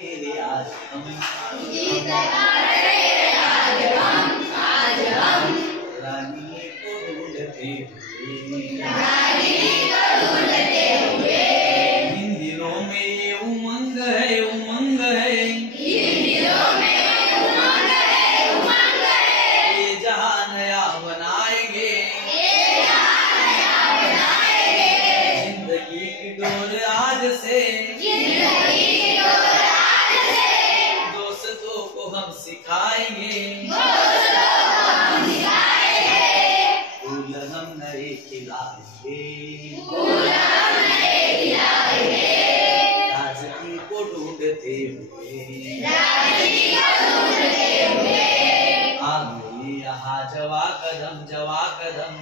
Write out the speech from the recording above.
आज हम गीत गा रहे आज हम रानी को ढूंढते हुए इन दिनों में ये उमंग है उमंग है इन दिनों में उमंग है ये जहां नया बनाएंगे जिंदगी की डोर आज से दोस्तों को हम सिखाएंगे फूल हम नए खिलाएंगे ताजगी को ढूंढते हुए आ गई यहाँ जवा कदम